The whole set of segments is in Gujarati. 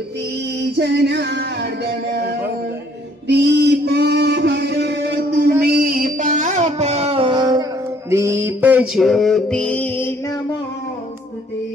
ज्योति जनार्दन दीपो हरो तुम्हें पाप दीप ज्योति नमोस्तुते।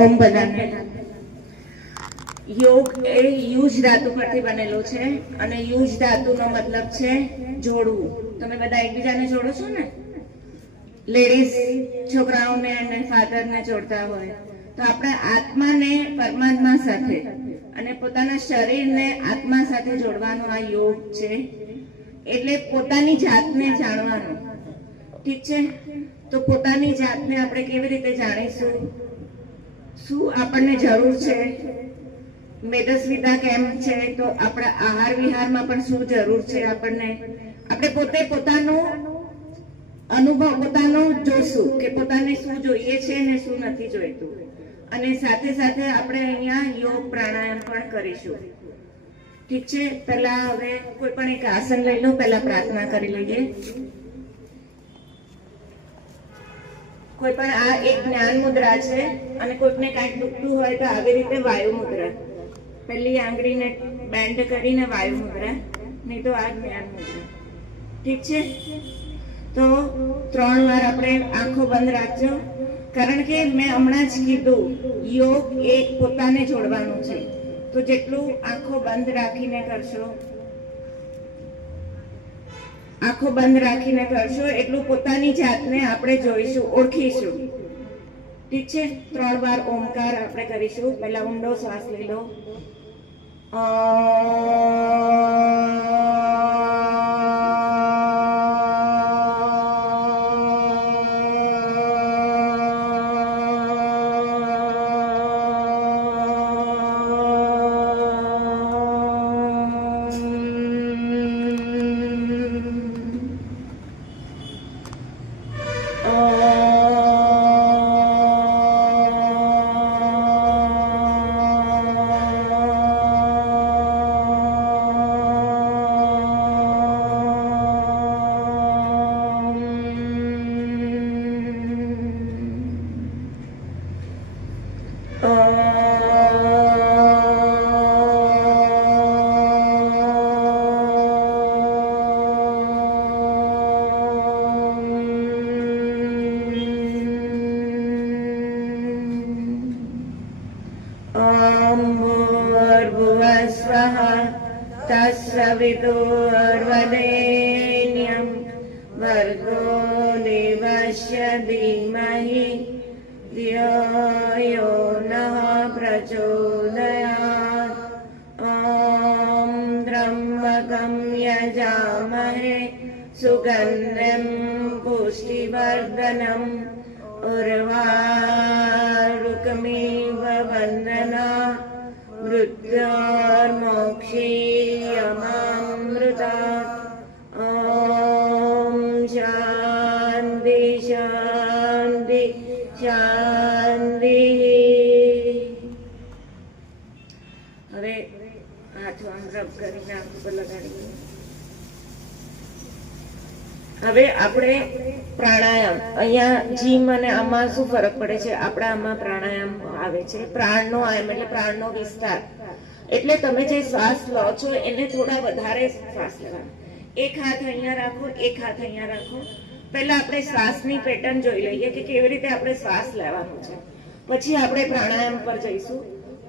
ઓમ બધાને યોગ એ યુજ ધાતુ પરથી બનેલો છે અને યુજ ધાતુનો મતલબ છે જોડવું. તમે બધા એકબીજાને જોડો છો ને, લેડીઝ છોકરાઓને અને ફાધરને જોડતા હોય તો આપણે આત્માને પરમાત્મા સાથે અને પોતાના શરીરને આત્મા સાથે જોડવાનો આ યોગ છે. એટલે પોતાની જાતને જાણવાનું. ઠીક છે, તો પોતાની જાતને આપણે કેવી રીતે જાણીશું? શું આપણને જરૂર છે? મેદસ્વીતા કેમ છે? તો આપણા આહાર વિહારમાં પણ શું જરૂર છે આપણને? આપણે પોતે પોતાનો અનુભવ પોતાનો જોશું કે પોતાને શું જોઈએ છે ને શું નથી જોઈતું. અને સાથે સાથે આપણે અહીંયા યોગ પ્રાણાયામ પણ કરીશું. ઠીક છે, પહેલા હવે કોઈ પણ એક આસન લઈ લો. પહેલા પ્રાર્થના કરી લઈએ. કોઈ પણ આ એક જ્ઞાન મુદ્રા છે અને કોઈકને કાંઈક દુખતું હોય તો આવી રીતે વાયુ મુદ્રા, પહેલી આંગળીને બેન્ડ કરીને વાયુ મુદ્રા, નહીં તો આ જ્ઞાન મુદ્રા. ઠીક છે, તો 3 વાર આપણે આંખો બંધ રાખજો. કારણ કે મેં હમણાં જ કીધું યોગ એ પોતાને જોડવાનું છે. તો જેટલું આંખો બંધ રાખીને કરશો, આંખો બંધ રાખીને કરશો એટલું પોતાની જાતને આપણે જોઈશું, ઓળખીશું. ઠીક છે, 3 વાર ઓમકાર આપણે કરીશું. પહેલા ઊંડો શ્વાસ લઈ લો. तत्सवितुर्वरेण्यं भर्गो देवस्य धीमहि धियो यो नः प्रचोदयात्. ॐ त्र्यम्बकं यजामहे सुगन्धिं पुष्टिवर्धनम् उर्वारुकमिव बन्धनात् मृत्योर्मोक्षीयमामृतात्. ॐ शान्ति शान्ति शान्तिः. હવે હાથ આમ રબ કરીને આંખ પર લગાડીએ. હવે આપણે પ્રાણાયામ, અહીંયા જીમ અને આમાં શું ફરક પડે છે? આપણા આમાં પ્રાણાયામ આવે છે પ્રાણનો આયામ, એટલે પ્રાણનો વિસ્તાર. એટલે તમે જે શ્વાસ લો છો એને થોડા વધારે શ્વાસ લેવાનો. એક હાથ અહીંયા રાખો, એક હાથ અહીંયા રાખો. પહેલા આપણે શ્વાસની પેટર્ન જોઈ લઈએ કે કેવી રીતે આપણે શ્વાસ લેવાનો છે. પછી આપણે પ્રાણાયામ પર જઈશું.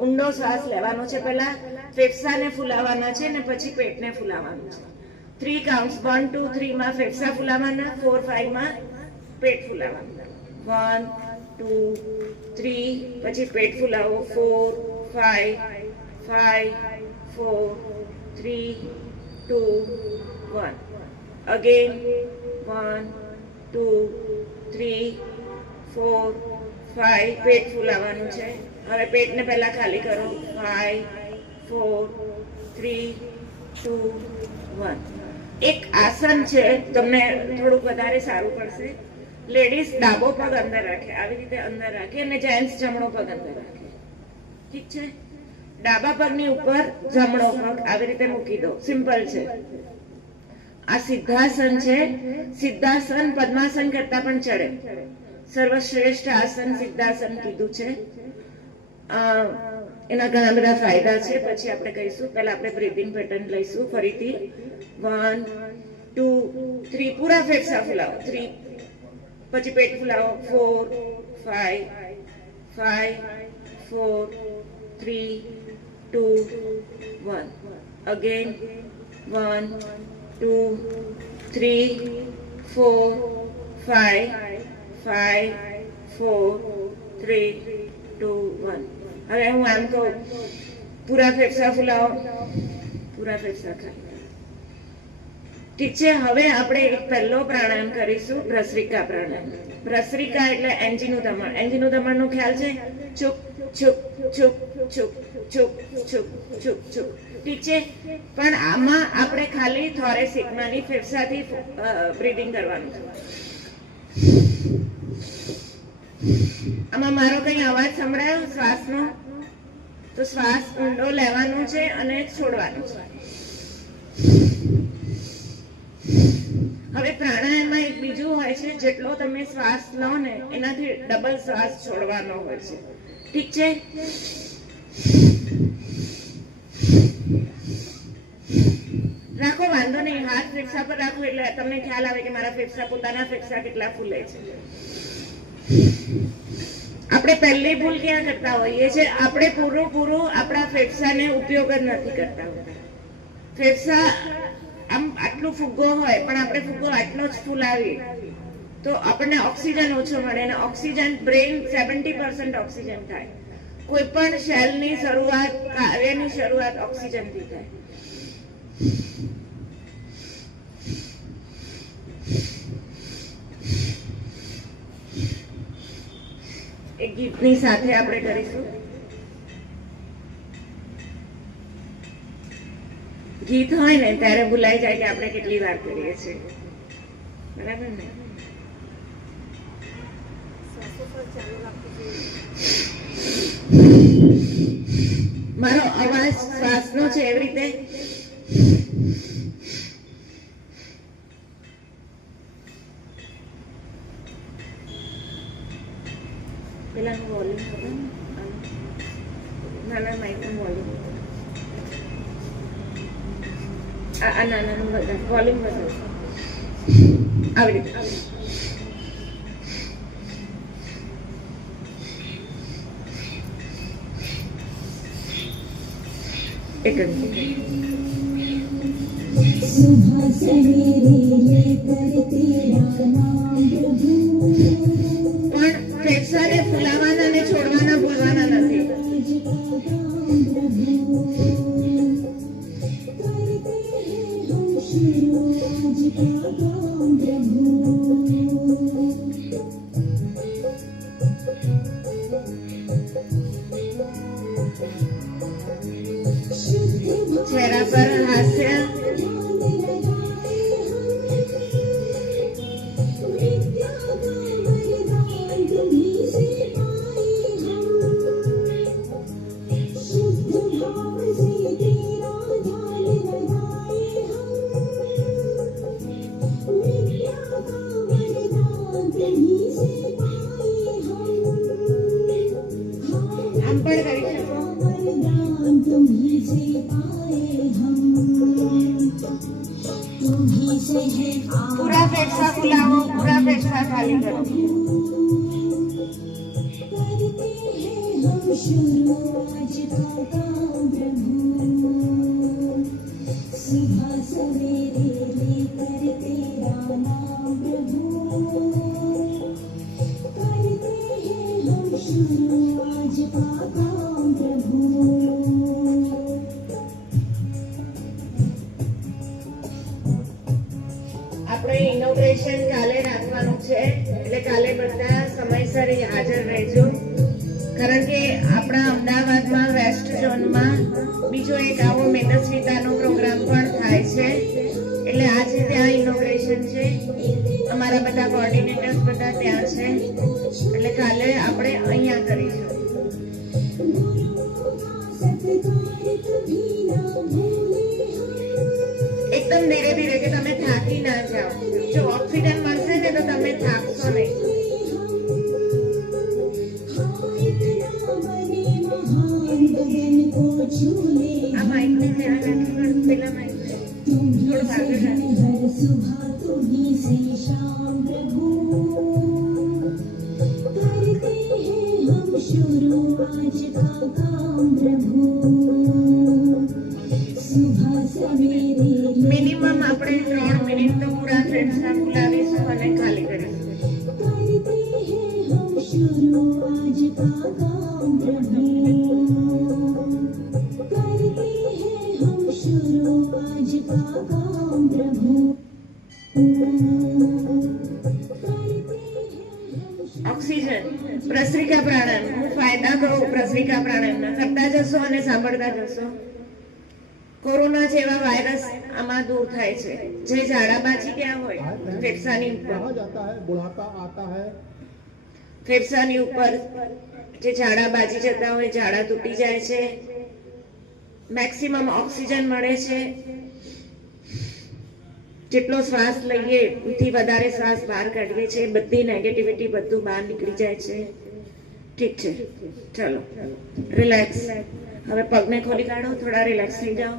ઊંડો શ્વાસ લેવાનો છે. પહેલા ફેફસાને ફૂલાવાના છે ને પછી પેટને ફૂલાવવાનું છે. 3 કાઉન્ટ્સ 1 2 3 માં ફેફસા ફૂલાવાના, 4 5 માં પેટ ફૂલાવવાનું. 1 2 3 પછી પેટ ફૂલાવો. 4 5 5 4 3 2 1. અગેન 1 2 3 4 5 પેટ ફૂલાવવાનું છે. હવે પેટને પહેલા ખાલી કરો. 5 4 3 2 1. એક આસન છે, તમને થોડુંક વધારે સારું પડશે. લેડીઝ ડાબો પગ અંદર રાખે, આવી રીતે અંદર રાખે, અને જેન્ટ્સ જમણો પગ અંદર રાખે. ઠીક છે? ડાબા પગની ઉપર જમણો પગ આવી રીતે મૂકી દો. સિમ્પલ છે. આ સિદ્ધાસન છે. સિદ્ધાસન પદ્માસન કરતા પણ ચડે. સર્વશ્રેષ્ઠ આસન સિદ્ધાસન કીધું છે. એના ઘણા બધા ફાયદા છે, પછી આપણે કહીશું. પહેલા આપણે બ્રીથિંગ પેટર્ન લઈશું ફરીથી. 1 2 3 પૂરા ફેફસા ફૂલાવો. 3 પછી પેટ ફૂલાવો. 4 5 5 4 3 2 1. અગેન 1 2 3 4 5 5 4 3 2 1. હવે હું આમ કહું, પૂરા ફેફસા ફૂલાવો, પૂરા ફેફસા ખાલી. ઠીક છે? હવે આપણે એક પહેલો પ્રાણાયામ કરીશું, ભ્રસરિકા પ્રાણાયામ. ભ્રસરિકા એટલે એન્જીનું ધમણ. એન્જીનું ધમણનો ખ્યાલ છે? ચૂપ ચૂપ ચૂપ ચૂપ ચૂપ ચૂપ ચૂપ ચૂપ. ઠીક છે? પણ આમાં આપણે ખાલી થોરેસિક નાની ફેફસાથી બ્રીથિંગ કરવાનું છે. આમાં મારો કઈ અવાજ સંભળાયો શ્વાસનો? તો શ્વાસ ઊંડો લેવાનો છે અને છોડવાનો છે. હવે પ્રાણાયામમાં એક બીજું હોય છે, જેટલો તમે શ્વાસ લો ને એનાથી ડબલ શ્વાસ છોડવાનો હોય છે. ઠીક છે? રાખો, વાંધો નહીં. હાથ ફેફસા પર રાખો એટલે તમને ખ્યાલ આવે કે મારા ફેફસા, પોતાના ફેફસા કેટલા ફૂલે છે. આપણે પહેલી ભૂલ ક્યાં કરતા હોઈએ છે? આપણે પૂરું આપણા ફેફસાને ઉપયોગ જ નથી કરતા હોતા. ફેફસા આમ આટલું ફુગ્ગો હોય, પણ આપણે ફુગ્ગો આટલો જ ફૂલાવીએ તો આપણને ઓક્સિજન ઓછો મળે. અને ઓક્સિજન, બ્રેન 70% ઓક્સિજન થાય. કોઈ પણ સેલની શરૂઆત, કાર્યની શરૂઆત ઓક્સિજનથી થાય. એક ગીતની સાથે આપણે કરીશું. ગીત હોય ને ત્યારે ભૂલાઈ જાય કે આપણે કેટલી વાર કરીએ છીએ. બરાબર ને? મારો અવાજ શ્વાસનો છે એવી રીતે. પેલાનું વોલ્યુમ નાના માઇકનું વોલ્યુમ, આ નાનાનું બધા વોલ્યુમ વધારે આવી રીતે. એક જ સુબહ સવેરે લેકર તેરા નામ પ્રભુ. પણ ફેફસાને ફૂલાવાના અને છોડવાના ભૂલવાના નથી. ચહેરા પર હાસ્ય. पूरा फेफसा फुलाओ, पूरा फेफसा खाली करो. આપણે ઇનોગ્રેશન કાલે રાખવાનું છે, એટલે કાલે બધા સમયસર હાજર રહેજો. કારણ કે આપણા અમદાવાદમાં વેસ્ટ ઝોનમાં બીજો એક આવો મેદસ્વીતાનો પ્રોગ્રામ પણ થાય છે, એટલે આજે ત્યાં ઇનોગ્રેશન છે. અમારા બધા કોર્ડિનેટર્સ બધા ત્યાં છે, એટલે કાલે આપણે અહીંયા કરીશું. એકદમ ધીરે ધીરે, કે તમે થાકી ના જાઓ. જો ઓક્સિજન મળશે ને તો તમે થાકશો નહીં. આ માઇક ને ધ્યાન રાખી, પેલા માઇક થોડું આગળ રાખી. મિનિમમ આપણે 3 મિનિટ તો પૂરા ફ્રેન્ડ્સના બોલાવીશું અને ખાલી કરીશું. ઓક્સિજન, પ્રસરિકા પ્રાણાયામ. હું ફાયદા કહું પ્રસરિકા પ્રાણાયામના, કરતા જશો અને સાંભળતા જશો. કોરોના જેવા વાયરસ આમાં દૂર થાય છે. જે ઝાડાબાજી ક્યાં હોય, ફેફસાની ઉપર, ફેફસાની ઉપર જે ઝાડાબાજી જતા હોય, ઝાડા તૂટી જાય છે. મેક્સિમમ ઓક્સિજન મળે છે. જેટલો શ્વાસ લઈએ એથી વધારે શ્વાસ બહાર કાઢીએ છીએ. બધી નેગેટિવિટી બધું બહાર નીકળી જાય છે. ઠીક છે, ચલો રિલેક્સ. હવે પગને ખોલી કાઢો, થોડા રિલેક્સ થઈ જાઓ.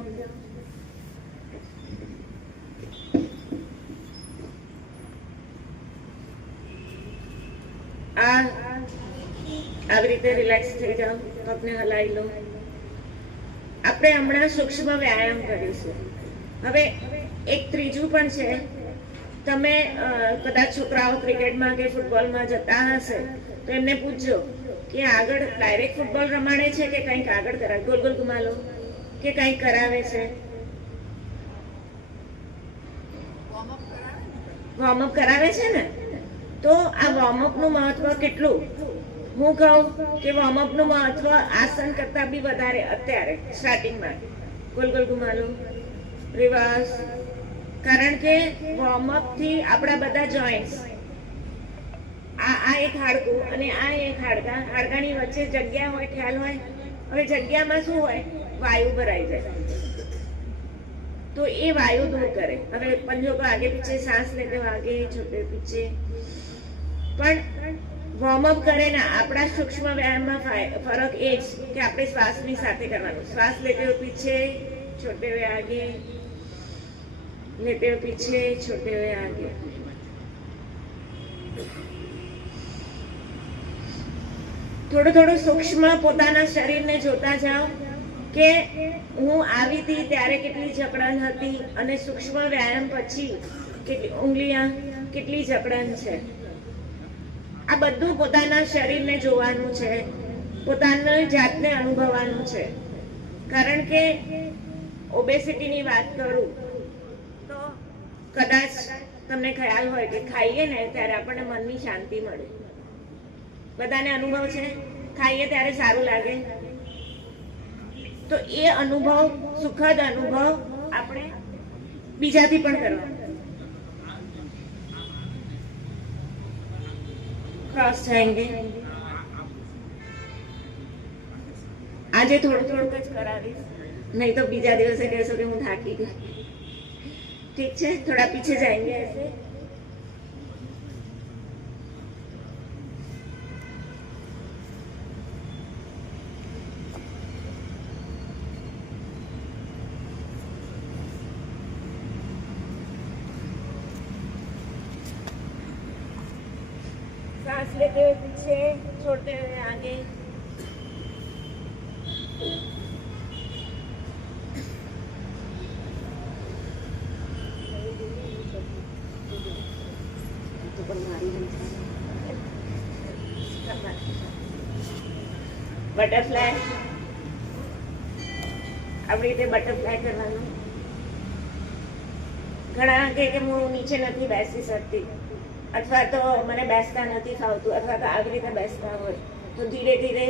આવી રીતે રિલેક્સ થઈ જાઓ, પગને હલાવી લો. આપણે હમણાં સૂક્ષ્મ વ્યાયામ કરીશું. હવે એક ત્રીજું પણ છે. તમે કદાચ છોકરાઓ ક્રિકેટમાં કે ફૂટબોલમાં જતા હશે તો એમને પૂછજો કે આગળ ડાયરેક્ટ ફૂટબોલ રમાડે છે કે કંઈક આગળ કરાવે, ગોલ ગોલ ઘુમાલો કે કંઈક કરાવે છે. વોર્મઅપ કરાવે છે ને, તો આ વોર્મઅપ નું મહત્વ કેટલું. હું કહું કે વોર્મઅપ નું મહત્વ આસન કરતા બી વધારે અત્યારે સ્ટાર્ટિંગમાં. ગોલ ગોલ ઘુમાલો, રિવર્સ. કારણ કે વોર્મઅપ થી આપણા બધા જોઈન્ટ્સ, આ એક હાડકું અને આ એક હાડકાની વચ્ચે જગ્યા હોય, ખ્યાલ હોય. હવે જગ્યામાં શું હોય, વાયુ ભરાઈ જાય, તો એ વાયુ દૂર કરે. હવે પંજો को आगे पीछे सांस लेते हो आगे, छोटे पीछे. પણ વોર્મઅપ કરે ને આપણા સૂક્ષ્મ વ્યાયામમાં ફરક એ જ કે આપણે શ્વાસની સાથે કરવાનું. શ્વાસ લેતે હો પીછે, છોટે हुए आगे, लेते हो पीछे, छोटे हुए आगे. થોડું થોડું સૂક્ષ્મ પોતાના શરીરને જોતા જાઓ કે હું આવી હતી ત્યારે કેટલી જકડન હતી અને સૂક્ષ્મ વ્યાયામ પછી કેટલી ઉંગલિયા, કેટલી જકડન છે. આ બધું પોતાના શરીરને જોવાનું છે, પોતાની જાતને અનુભવવાનું છે. કારણ કે ઓબેસિટીની વાત કરું તો કદાચ તમને ખ્યાલ હોય કે ખાઈએ ને ત્યારે આપણને મનની શાંતિ મળે. બધાને અનુભવ છે, ખાઈએ ત્યારે સારું લાગે. તો એ અનુભવ, સુખદ અનુભવ આપણે બીજાથી પણ કરવાનો. ક્રોસ જાएंगे. આજે થોડું થોડું જ કરાવીશ, નહીં તો બીજા દિવસે કહેશો કે હું થાકી ગઈ. ઠીક છે, થોડા પીछे जाएंगे ऐसे. सांस लेते हुए पीछे, छोड़ते हुए आगे. બટરફ્લાય, આપણી રીતે બટરફ્લાય કરવાનું. ઘણા કહે કે હું નીચે નથી બેસી શકતી, અથવા તો મને બેસતા નથી ફાવતું, અથવા તો આવી રીતે બેસતા હોય તો ધીરે ધીરે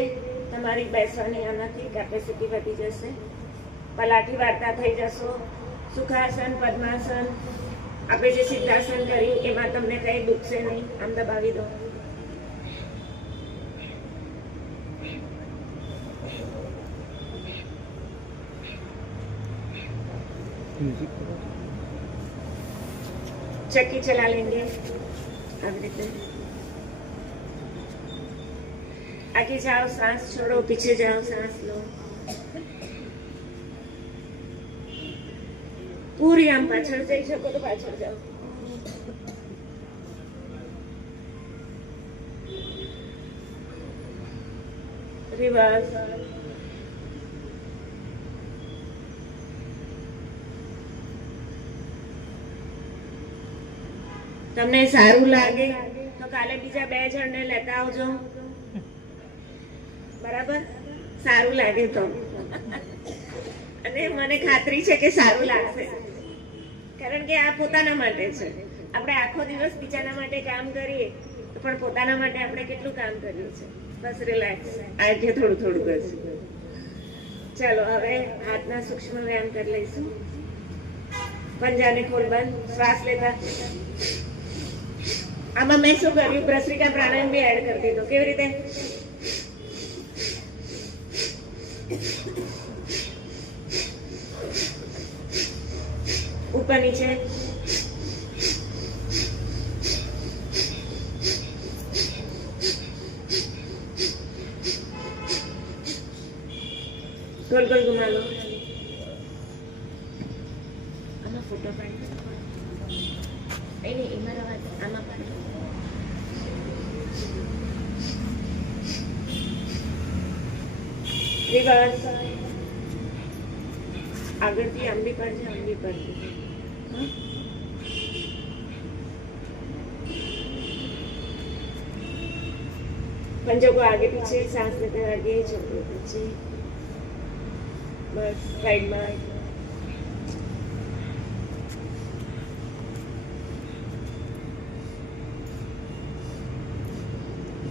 તમારી બેસવાની આનાથી કેપેસિટી વધી જશે. પલાઠી વાર્તા થઈ જશો. સુખાસન, પદ્માસન, આપણે જે સિદ્ધાસન કર્યું એમાં તમને કંઈ દુખશે નહીં. આમ દબાવી દો. चक्की चला लेंगे આવી રીતે. आगे जाओ, सांस छोड़ो, पीछे जाओ, सांस लो. पूरी आम पाछળ જઈ શકો તો પાછળ જાઓ. રિવર્સ. તમને સારું લાગે તો કાલે બીજા 2 જણને લેતા આવજો. બરાબર? સારું લાગે તો. અને મને ખાતરી છે કે સારું લાગશે, કારણ કે આ પોતાના માટે છે. આપણે આખો દિવસ બીજાના માટે કામ કરીએ પણ પોતાના માટે આપણે કેટલું કામ કર્યું છે. બસ રિલેક્સ. આજે થોડું થોડું કરશું. ચાલો હવે હાથના સૂક્ષ્મ વ્યાયામ કરી લઈશું. પંજાને ખોલ બંધ. શ્વાસ લેતા. આમાં મેં શું કર્યું, ભસ્ત્રિકા પ્રાણાયામ બી એડ કરી દીધો. કેવી રીતે? ઉપર નીચે. ગોલ ગોલ ઘુમા લો. આમાં ફોટો પાડી નહીં, એમાં રવા આમાં પાડી. રિવર્સ. આગળથી આમ બી પડશે, આમ બી પડશે. पंजों को आगे पीछे, सांस लेते हुए आगे, छोड़ते हुए पीछे. बस साइड में.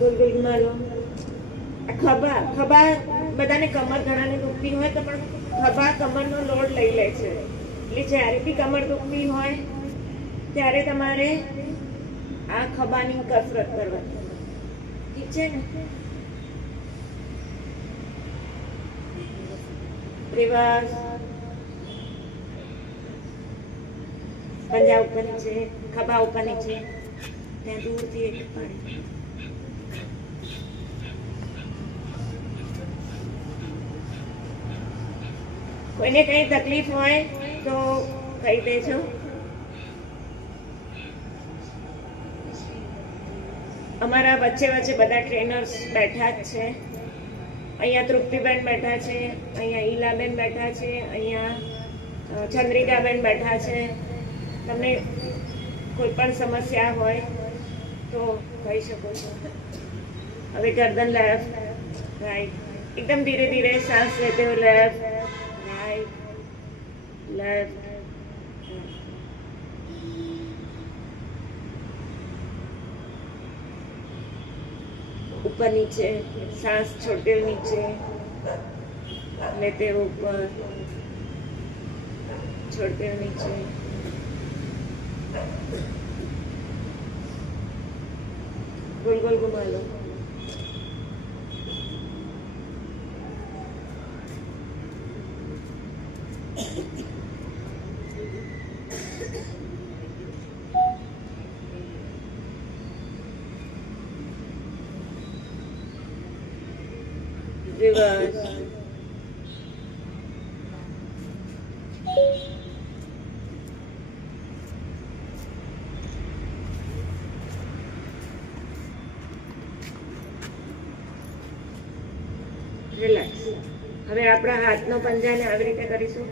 गोल गोल घुमा लो. खभा खभा બધાને કમર ઘણાને દુખતી હોય તો પણ ખભા કમરનો લોડ લઈ લે છે. એટલે જ્યારે બી કમર દુખતી હોય ત્યારે તમારે આ ખભાની કસરત કરવાની. ઠીક છે ને? રિવર્સ. પંજા ઉપર નીચે, ખભા ઉપર નીચે. ત્યાં દૂરથી એક પાડી. કોઈને કઈ તકલીફ હોય તો કહી દેજો. અમારા વચ્ચે વચ્ચે બધા ટ્રેનર્સ બેઠા જ છે. અહીંયા તૃપ્તિબેન બેઠા છે, અહીંયા ઈલાબેન બેઠા છે, અહીંયા ચંદ્રિકાબેન બેઠા છે. તમને કોઈ પણ સમસ્યા હોય તો કહી શકો છો. હવે ગરદન લેફ્ટ રાઈટ. एकदम धीरे धीरे सांस लेते हुए लेफ्ट राइट लेफ्ट. ऊपर नीचे, सांस छोड़ते हुए नीचे, लेते हुए ऊपर, छोड़ते हुए नीचे. गोल गोल घुमा लो. Reverse. રિલેક્સ. હવે આપણા હાથનો પંજાને આવી રીતે કરીશું.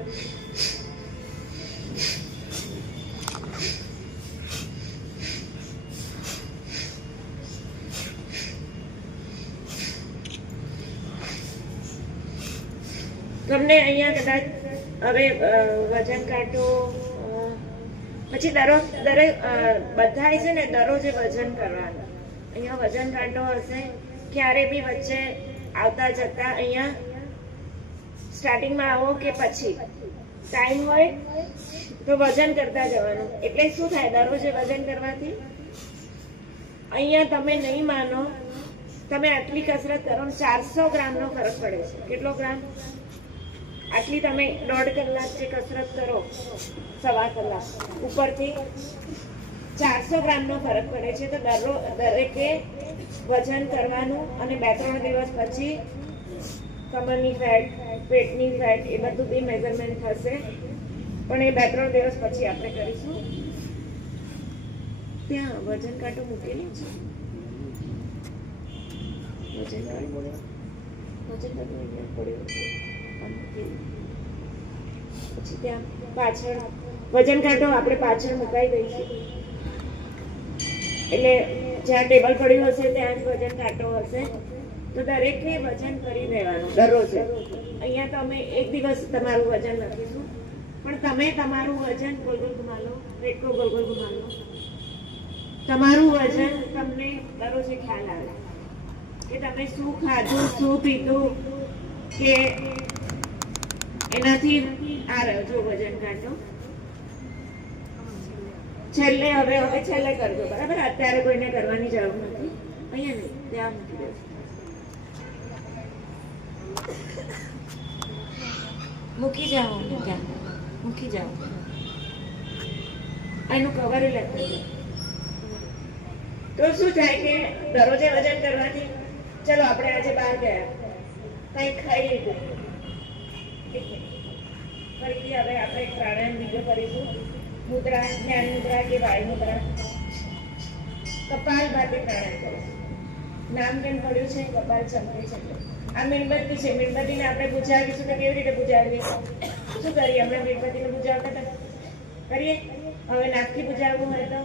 તમને અહીંયા કદાચ હવે વજન કાંટો પછી દરેક બધાએ છે ને દરરોજે વજન કરવાનું. અહીંયા વજન કાંટો હશે, ક્યારે બી વચ્ચે આવતા જતા અહીંયા સ્ટાર્ટિંગમાં આવો કે પછી ટાઈમ હોય તો વજન કરતા જવાનું. એટલે શું થાય, દરરોજે વજન કરવાથી અહીંયા તમે નહીં માનો, તમે આટલી કસરત કરો 400 ગ્રામનો ફરક પડે છે. કેટલો ગ્રામ? આટલી તમે 1.5 કલાક જે કસરત કરો, 1.25 કલાક ઉપરથી 400 ગ્રામનો ફરક પડે છે. તો દરેકે વજન કરવાનું અને 2-3 દિવસ પછી કમરની ફેટ, પેટની ફેટ એ બધું બી મેઝરમેન્ટ થશે. પણ એ 2-3 દિવસ પછી આપણે કરીશું. ત્યાં વજન કાંટો મૂકેલી છે. વજન કાંટો અહીંયા પડ્યો. પછી ત્યાં પાછળ વજન કાંટો આપણે પાછળ મુકાઈ દઈશું. એટલે જ્યાં ટેબલ પડ્યું હશે ત્યાં જ વજન કાંટો હશે. તો દરેકે વજન કરી દેવાનું દરરોજ. અહીંયા તમે એક દિવસ તમારું વજન લખીશું, પણ તમે તમારું વજન ગોલ ગોલ ઘુમાલો, રેટકો ગોલ ગોલ ઘુમાલો. તમારું વજન તમને દરરોજ ખ્યાલ આવે કે તમે શું ખાધું, શું પીધું, કે એનાથી આ રહ્યો જો વજન કાંટો. છેલ્લે હવે છેલ્લે કરજો, બરાબર? અત્યારે કોઈને કરવાની જરૂર નથી. અહીંયા નહીં, ત્યાં મૂકી દેજો. મૂકી જાઓ, ત્યાં મૂકી જાઓ. એનું કવર લખી. તો શું થાય કે દરરોજે વજન કરવાથી, ચલો આપણે આજે બહાર ગયા, કંઈક ખાઈ લીધું, ફરીથી હવે આપણે એક પ્રાણાયામ બીજો કરીશું. મુદ્રા, જ્ઞાન મુદ્રા કે વાયુ મુદ્રા, કપાલભાતી પ્રાણાયામ કરીશું. નામ કેમ પડ્યું છે? કપાલ ચમકી છે. આ મીણબત્તી છે. મીણબત્તીને આપણે બુજાવીશું તો કેવી રીતે બુજાવીએ? શું કરીએ? આપણે મીણબત્તીને બુજાવતા હતા, કરીએ. હવે નાકથી બુજાવવું હોય તો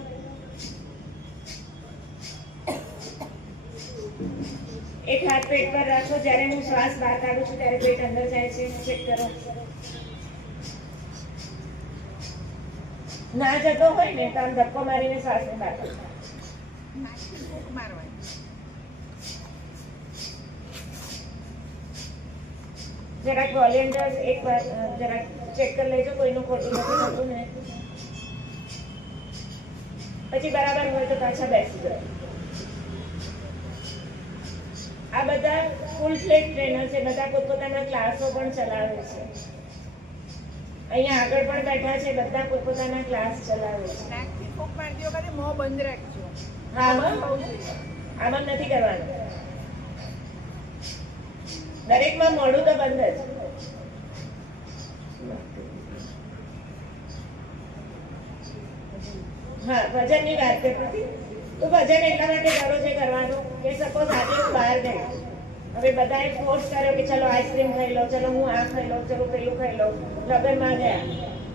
એક હાથ પેટ પર રાખો. જ્યારે હું શ્વાસ બહાર કાઢું છું ત્યારે પેટ અંદર જાય છે. ચેક કરો. ના જતો હોય ને તો આમ ધક્કો મારીને શ્વાસને બહાર કાઢો. જરાક વોલેન્ટિયર્સ એક વાર જરાક ચેક કરી લેજો, કોઈનું ખોટું નથી થતું ને. પછી બરાબર હોય તો પાછા બેસી જાઓ. આ બધા ફૂલ ફ્લેજ ટ્રેનર છે. બધા પોતપોતાના ક્લાસો પણ ચલાવે છે. અહીંયા આગળ પણ બેઠા છે, બધા પોતપોતાના ક્લાસ ચલાવે છે. આમાં નથી કરવાનું. દરેકમાં મોઢું તો બંધ જ. હા, વજનની વાત કરતી. તો વજન એટલા માટે દરરોજે કરવાનું કે સપોઝ આજે હું બહાર ગઈ, હવે બધાએ ફોર્સ કર્યો કે ચલો આઈસ્ક્રીમ ખાઈ લો, ચલો હું આ ખાઈ લઉં, ચલો પેલું ખાઈ લઉં, લગ્નમાં ગયા.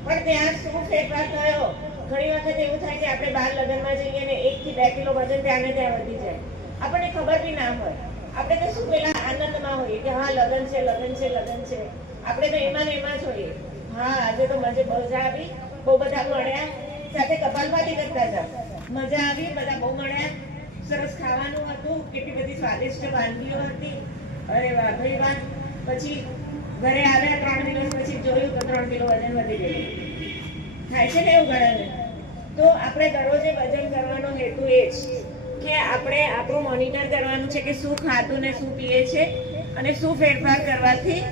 પણ ત્યાં શું ફેરફાર થયો? ઘણી વખત એવું થાય કે આપણે બહાર લગ્નમાં જઈએ ને 1 થી 2 કિલો વજન ત્યાં ને ત્યાં વધી જાય. આપણને ખબર બી ના હોય. આપણે તો શું પેલા આનંદમાં હોઈએ કે હા લગ્ન છે, લગ્ન છે, લગ્ન છે. આપણે તો એમાં ને એમાં જ હોઈએ. હા, આજે તો મજા આવી, બહુ બધા મળ્યા, સાથે કપાલભાતી કરતા જાવ. મજા આવી, બધા બહુ મળ્યા, સરસ ખાવાનું હતું, કેટલી બધી સ્વાદિષ્ટ વાનગીઓ હતી. અરે વાહ ભાઈ વાહ. પછી ઘરે આવ્યા 3 દિવસ પછી જોયું તો 3 કિલો વજન વધી ગયું. થાય છે ને એવું ઘણાને. તો આપણે દરરોજે વજન કરવાનો હેતુ એ જ કે આપણે આપણું મોનિટર કરવાનું છે કે શું ખાધું ને શું પીએ છે અને શું ફેરફાર કરવાથી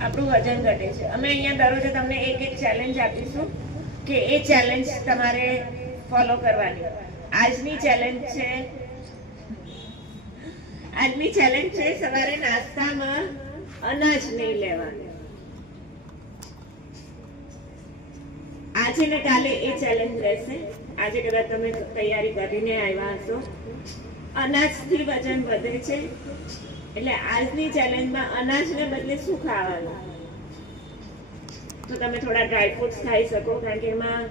આપણું વજન ઘટે છે. અમે અહીંયા દરરોજે તમને એક ચેલેન્જ આપીશું કે એ ચેલેન્જ તમારે ફોલો કરવાની. આજની ચેલેન્જ છે સવારે નાસ્તામાં અનાજ નહીં લેવાનું. આજે ને કાલે એ ચેલેન્જ રહેશે. આજે કદાચ તમે તૈયારી કરીને આવ્યા હશો. અનાજથી વજન વધે છે, એટલે આજની ચેલેન્જમાં અનાજને બદલે શું ખાવાનું? તો તમે થોડા ડ્રાયફ્રૂટ્સ ખાઈ શકો, કારણ કે એમાં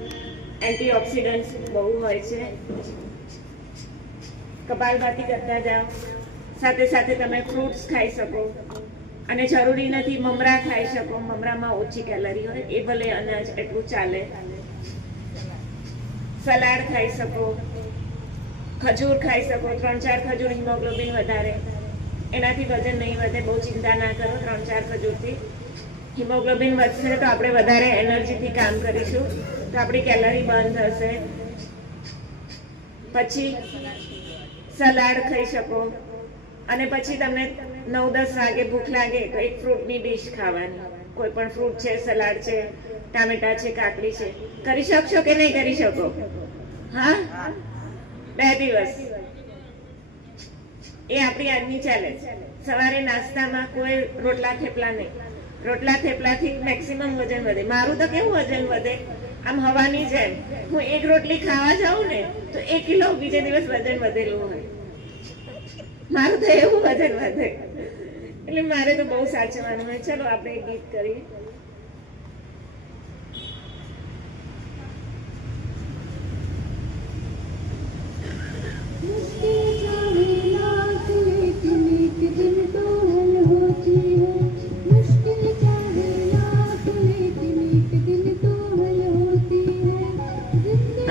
એન્ટીઓક્સિડન્ટ્સ બહુ હોય છે. કપાલભાતી કરતા જાઓ, સાથે સાથે તમે ફ્રૂટ્સ ખાઈ શકો. અને જરૂરી નથી મમરા ખાઈ શકો, મમરામાં ઓછી કેલરી હોય, એ ભલે અનાજ એટલું ચાલે. સલાડ ખાઈ શકો, ખજૂર ખાઈ શકો, 3-4 ખજૂર હિમોગ્લોબિન વધારે, એનાથી વજન નહીં વધે, બહુ ચિંતા ના કરો. 3-4 ખજૂરથી હિમોગ્લોબિન વધશે તો આપણે વધારે એનર્જીથી કામ કરીશું, તો આપણી કેલરી બર્ન થશે. પછી સલાડ ખાઈ શકો, અને પછી તમને 9-10 વાગે ભૂખ લાગે તો એક ફ્રૂટની ડીશ ખાવાની, કોઈ પણ ફ્રૂટ છે, સલાડ છે, ટામેટા છે, કાકડી છે. કરી શકશો કે નહીં કરી શકો? હા, 2 દિવસ. એ આપણી આજની ચેલેન્જ. સવારે નાસ્તામાં કોઈ રોટલા થેપલા નહીં. રોટલા થેપલાથી મેક્સિમમ વજન વધે. મારું તો કેવું વજન વધે, આમ હવાની જેમ. હું એક રોટલી ખાવા જાઉં ને તો 1 કિલો બીજે દિવસ વજન વધેલું હોય. મારું તો એવું વજન વધે, એટલે મારે તો બહુ સાચવવાનું હોય. ચલો આપણે એક ગીત કરીએ.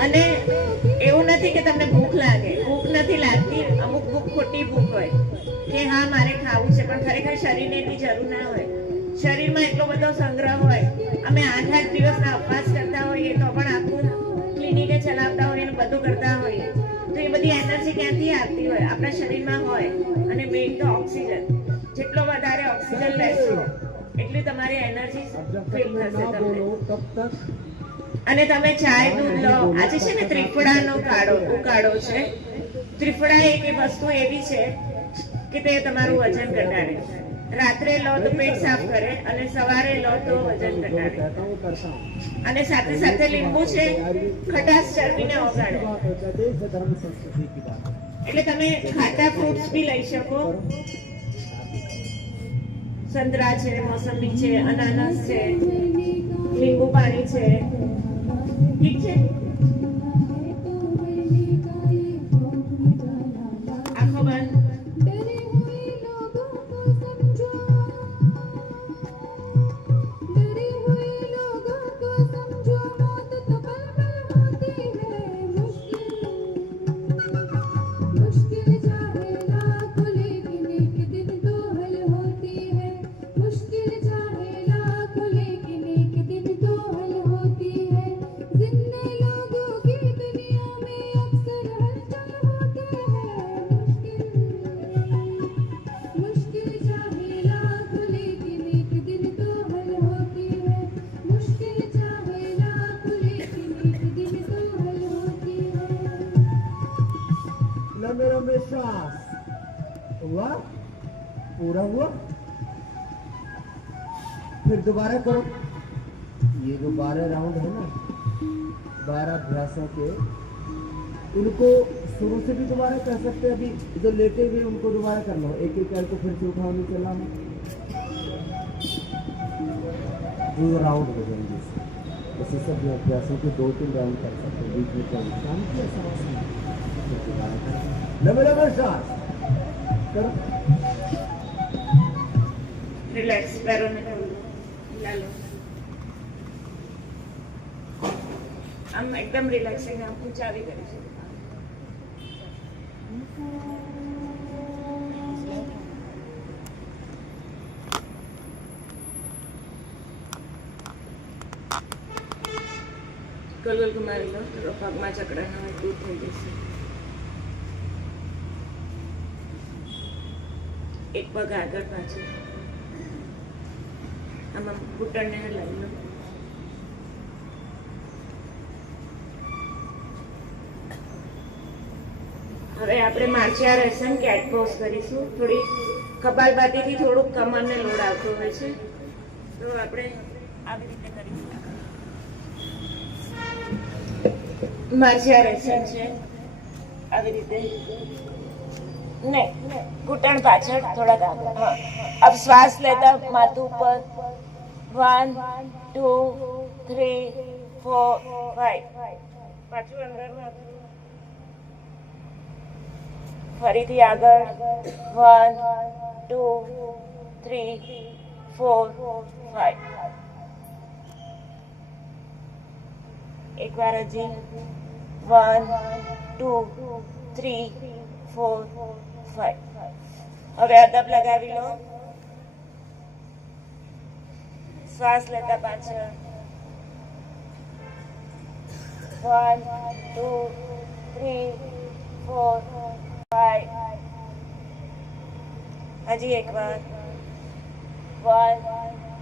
અને એવું નથી કે તમને ભૂખ લાગે, ભૂખ નથી લાગતી. અમુક ભૂખ ખોટી ભૂખ હોય કે હા મારે ખાવું છે, પણ ખરેખર શરીરને એટલી જરૂર ના હોય. શરીરમાં એટલો બધો સંગ્રહ હોય. અમે 8-8 દિવસના ઉપવાસ કરતા હોઈએ તો પણ આખું ક્લિનિકે ચલાવતા હોઈએ અને બધું કરતા હોઈએ, તો એ બધી એનર્જી ક્યાંથી આવતી હોય? આપણા શરીરમાં હોય. અને મેઇન તો ઓક્સિજન. જેટલો વધારે ઓક્સિજન લેશો એટલી તમારી એનર્જી ફીલ થશે તમને. અને તમે ચાય દૂધ લો. આજે છે ને ત્રિફળાનો ઉકાળો છે. ત્રિફળા એક વસ્તુ એવી છે કે તે તમારું વજન ઘટાડે. રાત્રે લો તો પેટ સાફ કરે, અને સવારે લો તો વજન ઘટાડે. અને સાથે સાથે લીંબુ છે, ખટાશ ચરબીને ઓગાળે. એટલે તમે ખાટા ફ્રૂટ્સ બી લઈ શકો. સંતરા છે, મોસંબી છે, અનાનસ છે, લીંબુ પાણી છે. ઠીક છે? આંખો બંધ. लंबे श्वास हुआ, पूरा हुआ. फिर दोबारा करो. ये जो 12 राउंड है ना, 12 अभ्यासों के, इनको शुरू से भी दोबारा कर सकते हैं. अभी जो लेटे हुए उनको दोबारा करना हो. एक पैर को फिर से उठाने चलाना. जो राउंड हो जाएंगे ऐसे सब अभ्यासों के 2-3 राउंड कर सकते हैं. बीच में शांति ऐसा लंबे श्वास करो. રિલેક્સ કરો ને. આમ એકદમ રિલેક્સ થઈને આમ ઊંચાવી કરીશું. ગોલ ગોલ ઘુમાવી લો. પગમાં ચકડા ના હોય, દૂર થઈ જશે. એક પગ આગળ પાછળ. આમાં ઘૂંટણને હલાવી લો. હવે આપણે માર્ચિયારેસન કેટ પોઝ કરીશું. થોડી કપાલભાતીથી થોડુંક કમરને લોડ આવતો હોય છે, તો આપણે આવી રીતે કરીશું. માર્ચિયારેસન છે આવી રીતે. नहीं, घुटन पाछड़ थोड़ा दाग. हाँ, अब श्वास लेता माथुं पर. 1 2 3 4 5. પાછું અંદર માથું. ફરીથી આગળ. 1 2 3 4 5. એક વાર હજી. 1 2 3 4 5. હવે અદબ લગાવી લો. શ્વાસ લેતા પાછળ. 1 2 3 4 5. હજી એક વાર. 1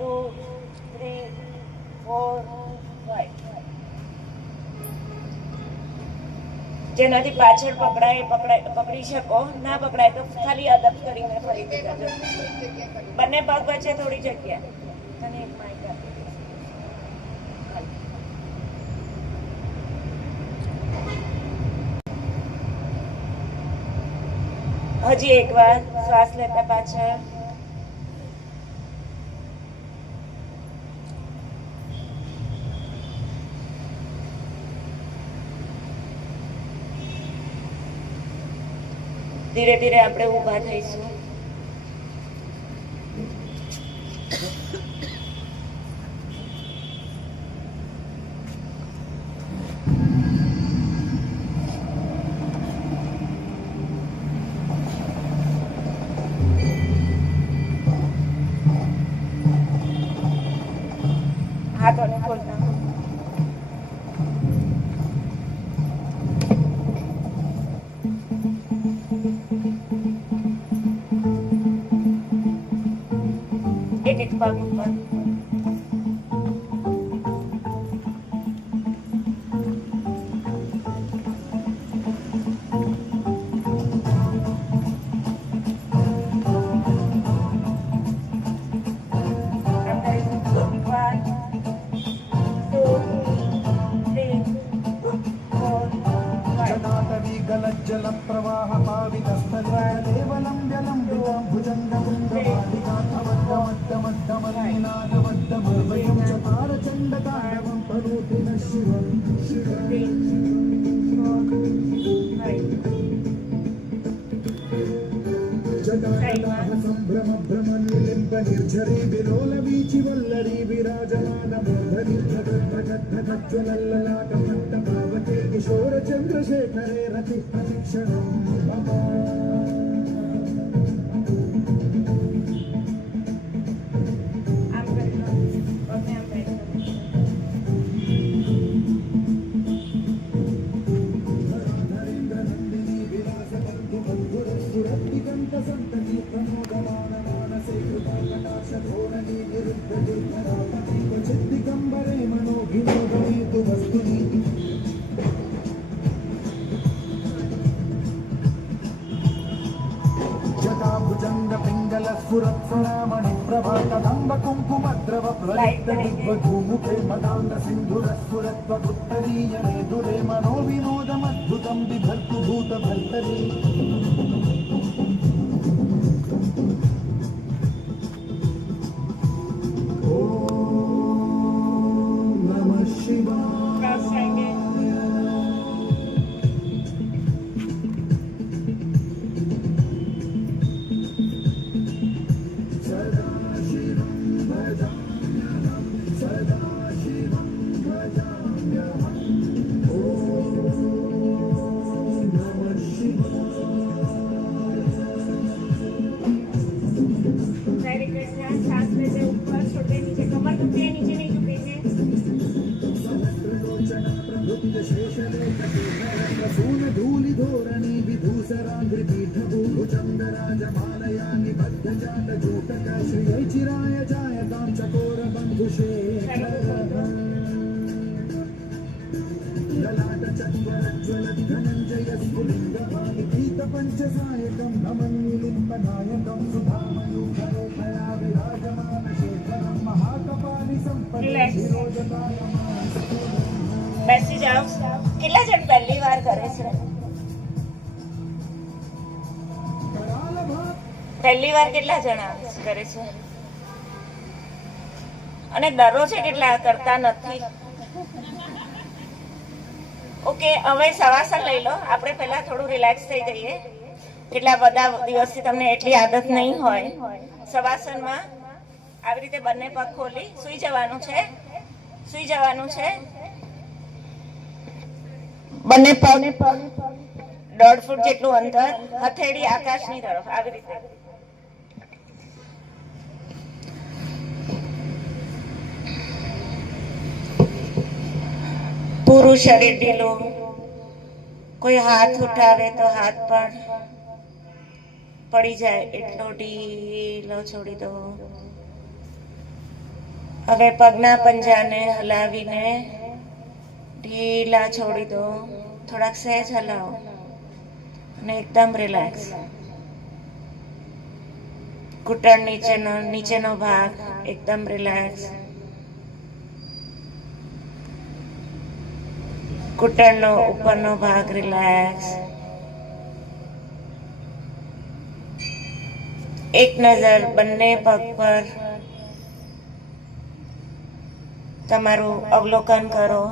2 3 4 5. જેનાથી પાછળ પકડી શકો, ના પકડાય તો ખાલી અદબ કરીને ફરીથી કરજો. બંને પગ વચ્ચે થોડી જગ્યા. તને એક માઇક આપી દઈશ. હજી એક વાર શ્વાસ લેતા પાછળ. ધીરે ધીરે આપણે ઊભા થઈશું. હાથોને ખોલતા. એક એક પગ ઉપર. जल प्रवाह पावितस्तदेवलं व्यलम्बितं भुजङ्गमुण्डमालिकाभवद्गमद्गमद्गमद्गमद्गमर्वयं चकारचण्डताण्डवं तनोति नः शिवं जटाकलाह सम्भ्रम भ्रमनिलिम्ब निर्झरी विलोलवीचि वल्लरी विराजमान मूर्धनि धगद्धगज्ज्वलल्ललाटमट्टभावते किशोर चन्द्रशेखरे रति प्रतिक्षणं मम चित्तिकम्बरे मनोभिनोदनीतु वस्तुनि जटाभुजङ्ग पिङ्गल स्फुरत्सुरामणि प्रभातदम्ब कुङ्कुमद्रव प्रलिप्तमुखे मदाङ्ग सिन्धुरस्फुरत्वदुत्तरीयणे दुरे मनोविनोदमद्भुतं बिभर्तु भूतभर्तरी धूलिधोरणी विधूसराग्रिपीठभूभुचन्द्रराजमालया निबद्धजातजूटक श्रियैचिराय जायतां चकोरबन्धुशेखर ललाटचन्द्रज्ज्वलद्धनञ्जयस्फुलिङ्गपालिपीतपञ्चसायकं नमन्निलिम्पनायकं सुधामयूखरेखया विराजमानशेखरं महाकपालि सम्पदशिरोजतायमानम् બેસી જાઓ. કેટલા જણ પહેલી વાર કરે છે? પહેલી વાર કેટલા જણ કરે છે? અને ડરો છે કેટલા કરતા નથી? ઓકે, હવે શવાસન લઈ લો. આપણે પહેલા થોડું રિલેક્સ થઈ જઈએ. કેટલા બધા દિવસથી તમને એટલી આદત નહીં હોય. શવાસનમાં આવી રીતે બંને પગ ખોલી સુઈ જવાનું છે. સુઈ જવાનું છે. બંને પગ 1.5 ફૂટ જેટલું અંતર, હથેળી આકાશની તરફ, આવી રીતે. પૂરું શરીર ઢીલું. કોઈ હાથ ઉઠાવે તો હાથ પણ પડી જાય એટલો ઢીલો છોડી દો. હવે પગના પંજાને હલાવીને ઢીલા છોડી દો. થોડાક સહેજ હલાવો અને એકદમ રિલેક્સ. ઘૂંટણ નીચેનો ભાગ એકદમ રિલેક્સ. ઘૂંટણનો ઉપરનો ભાગ રિલેક્સ. એક નજર બંને પગ પર તમારું અવલોકન કરો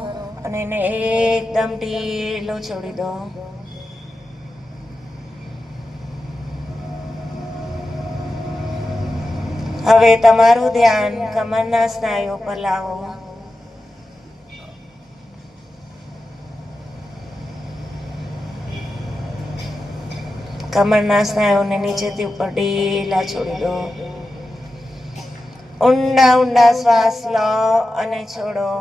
અને એને એકદમ ઢીલો છોડી દો. હવે તમારું ધ્યાન કમરના સ્નાયુઓ પર લાવો. કમરના સ્નાયુઓને નીચેથી ઉપર ઢીલા છોડી દો. ઊંડા ઊંડા શ્વાસ લો અને છોડો.